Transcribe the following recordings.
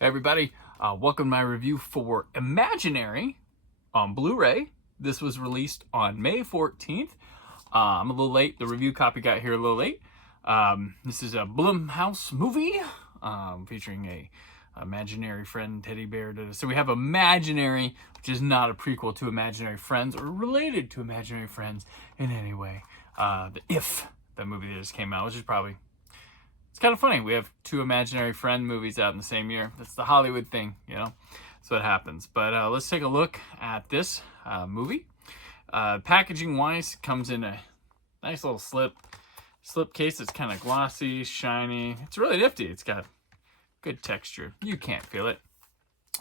Hey everybody, welcome to my review for Imaginary on Blu-ray. This was released on May 14th. I'm a little late. The review copy got here a little late. This is a Blumhouse movie featuring a imaginary friend teddy bear. So we have Imaginary, which is not a prequel to Imaginary Friends or related to Imaginary Friends in any way. The movie that just came out, which is probably... It's kind of funny. We have two imaginary friend movies out in the same year. That's the Hollywood thing, you know. That's what happens. But let's take a look at this movie. Packaging-wise, comes in a nice little slip case. It's kind of glossy, shiny. It's really nifty. It's got good texture. You can't feel it.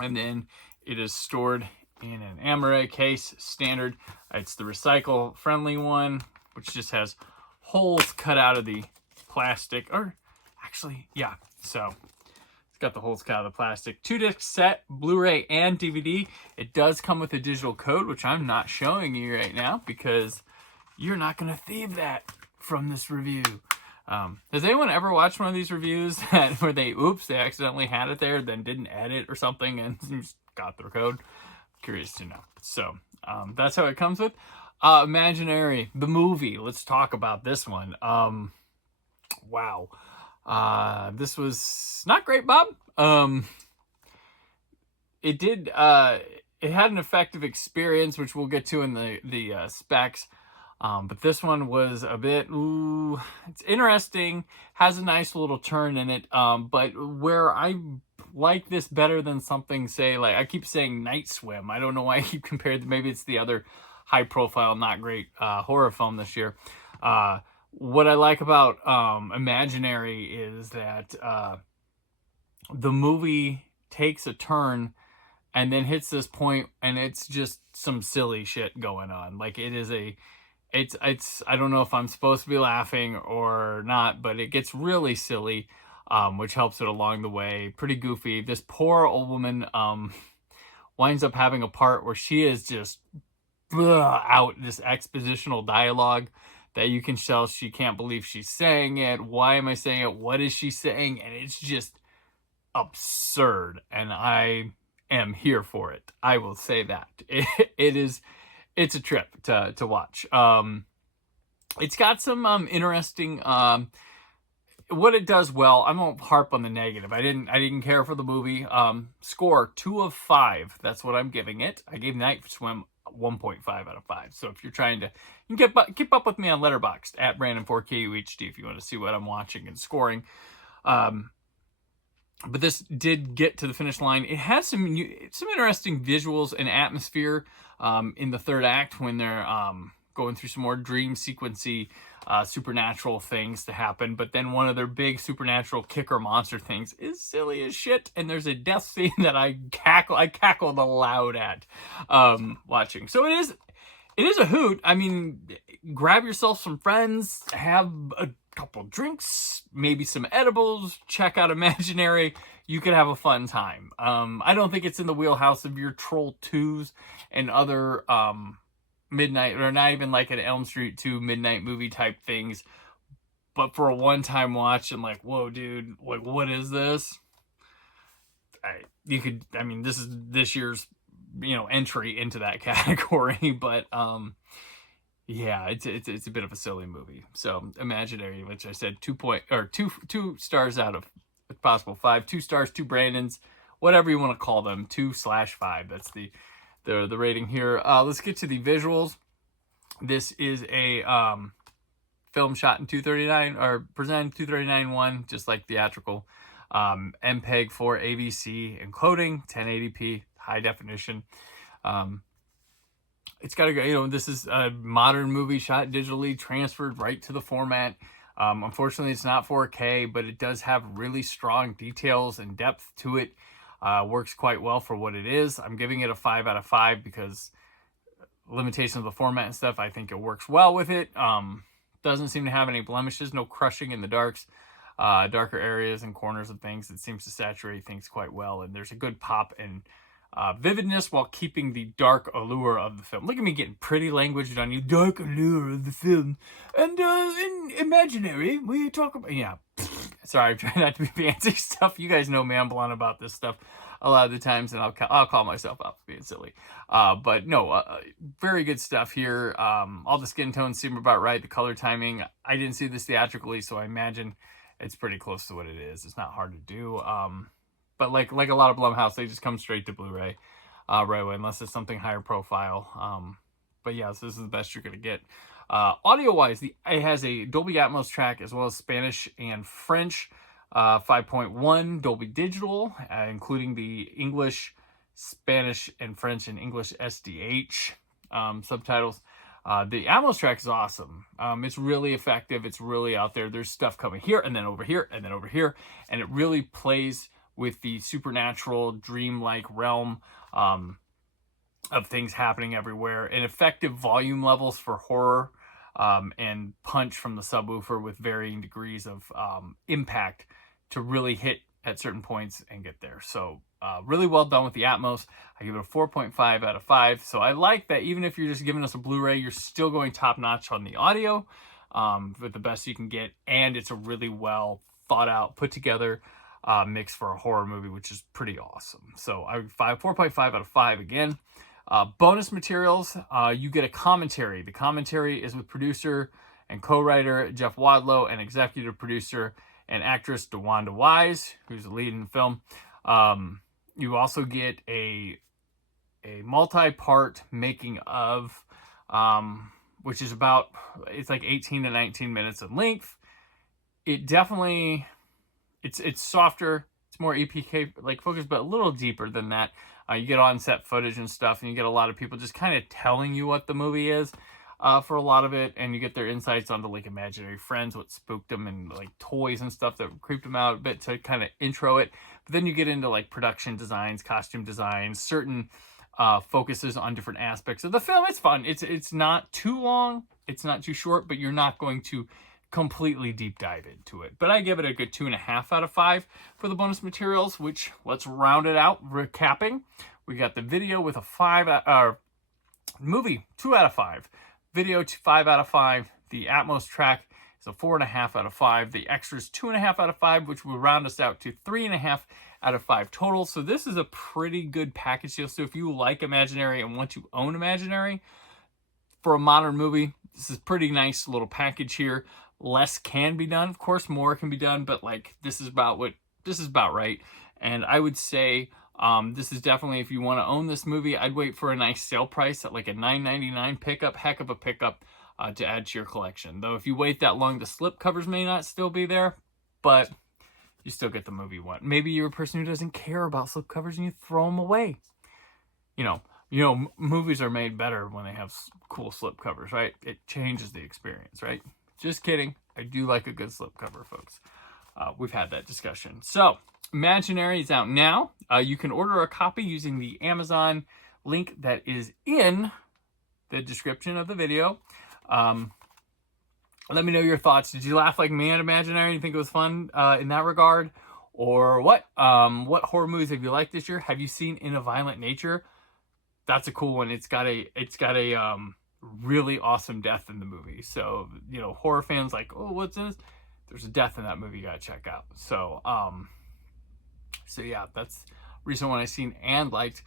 And then it is stored in an Amaray case, standard. It's the recycle-friendly one, which just has holes cut out of the plastic, or actually, yeah, so it's got the holes cut out of the plastic. 2-disc set, Blu-ray and DVD. It does come with a digital code, which I'm not showing you right now because you're not going to thieve that from this review. Has anyone ever watched one of these reviews where they accidentally had it there, then didn't edit or something and just got their code? Curious to know. So that's how it comes with. Imaginary, the movie. Let's talk about this one. Wow. This was not great, Bob. It had an effective experience, which we'll get to in the specs. But this one was a bit, it's interesting, has a nice little turn in it. But where I like this better than something, say, like, I keep saying Night Swim. I don't know why I keep compared to, maybe it's the other high profile, not great, horror film this year. What I like about Imaginary is that the movie takes a turn and then hits this point, and it's just some silly shit going on. Like, it's I don't know if I'm supposed to be laughing or not, but it gets really silly, which helps it along the way. Pretty goofy. This poor old woman winds up having a part where she is just out this expositional dialogue that you can tell she can't believe she's saying it. Why am I saying it? What is she saying? And it's just absurd. And I am here for it. I will say that. It's a trip to watch. It's got some interesting, what it does well. I won't harp on the negative. I didn't care for the movie. Score 2 of 5. That's what I'm giving it. I gave Night Swim 1.5 out of 5. So if you're trying to, you can keep up with me on Letterboxd at Brandon4KUHD if you want to see what I'm watching and scoring. But this did get to the finish line. It has some interesting visuals and atmosphere in the third act when they're going through some more dream sequency supernatural things to happen. But then one of their big supernatural kicker monster things is silly as shit, and there's a death scene that I cackled aloud at watching. So it is a hoot. I mean, grab yourself some friends, have a couple drinks, maybe some edibles, check out Imaginary. You could have a fun time. I don't think it's in the wheelhouse of your Troll 2s and other midnight, or not even like an Elm Street 2 midnight movie type things. But for a one-time watch, I'm like, whoa, dude, like, what is this? This is this year's, entry into that category. But yeah, it's a bit of a silly movie. So Imaginary, which I said 2 stars out of, if possible, 5. 2 stars, 2 Brandons, whatever you want to call them, 2/5. That's the rating here. Let's get to the visuals. This is a film shot in 239, or presented 239:1, just like theatrical. MPEG 4 AVC encoding, 1080p, high definition. It's got to, this is a modern movie shot digitally, transferred right to the format. Unfortunately, it's not 4K, but it does have really strong details and depth to it. Works quite well for what it is. I'm giving it a 5 out of 5 because limitations of the format and stuff, I think it works well with it. Doesn't seem to have any blemishes, no crushing in the darker areas and corners of things. It seems to saturate things quite well, and there's a good pop and vividness while keeping the dark allure of the film. Look at me getting pretty language on you. Dark allure of the film. And in Imaginary, we talk about... Yeah, Sorry, I'm trying not to be fancy stuff. You guys know me, I'm blunt about this stuff a lot of the times, and I'll call myself out for being silly. But no, very good stuff here. All the skin tones seem about right. The color timing, I didn't see this theatrically, so I imagine it's pretty close to what it is. It's not hard to do. But like a lot of Blumhouse, they just come straight to Blu-ray right away, unless it's something higher profile. But yeah, so this is the best you're gonna get. Audio-wise, it has a Dolby Atmos track as well as Spanish and French, 5.1 Dolby Digital, including the English, Spanish, and French and English SDH subtitles. The Atmos track is awesome. It's really effective. It's really out there. There's stuff coming here and then over here and then over here, and it really plays with the supernatural, dreamlike realm of things happening everywhere, and effective volume levels for horror, and punch from the subwoofer with varying degrees of impact to really hit at certain points and get there. So really well done with the Atmos. I give it a 4.5 out of 5. So I like that even if you're just giving us a Blu-ray, you're still going top notch on the audio with the best you can get, and it's a really well thought out, put together mix for a horror movie, which is pretty awesome. So 4.5 out of 5 again. Bonus materials, you get a commentary. The commentary is with producer and co-writer Jeff Wadlow and executive producer and actress DeWanda Wise, who's the lead in the film. You also get a multi-part making of, which is about, it's like 18 to 19 minutes in length. It definitely, it's softer, it's more EPK like focused, but a little deeper than that. You get on-set footage and stuff, and you get a lot of people just kind of telling you what the movie is for a lot of it, and you get their insights onto like imaginary friends, what spooked them, and like toys and stuff that creeped them out a bit to kind of intro it. But then you get into like production designs, costume designs, certain focuses on different aspects of the film. It's fun. It's not too long, it's not too short, but you're not going to completely deep dive into it. But I give it a good 2.5 out of 5 for the bonus materials, which let's round it out. Recapping, we got the video with a movie 2 out of 5, video 5 out of 5, the Atmos track is a 4.5 out of 5, the extras 2.5 out of 5, which will round us out to 3.5 out of 5 total. So this is a pretty good package deal. So if you like Imaginary and want to own Imaginary for a modern movie, this is pretty nice little package here. Less can be done, of course, more can be done, but like this is about right. And I would say this is definitely, if you want to own this movie, I'd wait for a nice sale price at like a $9.99 pickup, heck of a pickup to add to your collection. Though if you wait that long, the slip covers may not still be there, but you still get the movie one. Maybe you're a person who doesn't care about slip covers and you throw them away. You know, movies are made better when they have cool slip covers, right? It changes the experience, right? Just kidding. I do like a good slipcover, folks. We've had that discussion. So, Imaginary is out now. You can order a copy using the Amazon link that is in the description of the video. Let me know your thoughts. Did you laugh like me at Imaginary? You think it was fun in that regard? Or what? What horror movies have you liked this year? Have you seen In a Violent Nature? That's a cool one. It's got a really awesome death in the movie. So, you know, horror fans like, oh, what's this? There's a death in that movie you gotta check out. So, so yeah, that's a recent one I've seen and liked.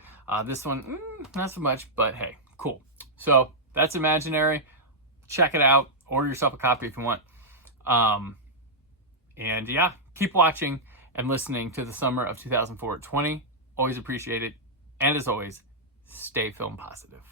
This one, not so much, but hey, cool. So that's Imaginary. Check it out. Order yourself a copy if you want. And yeah, keep watching and listening to the summer of 2020. Always appreciate it. And as always, stay film positive.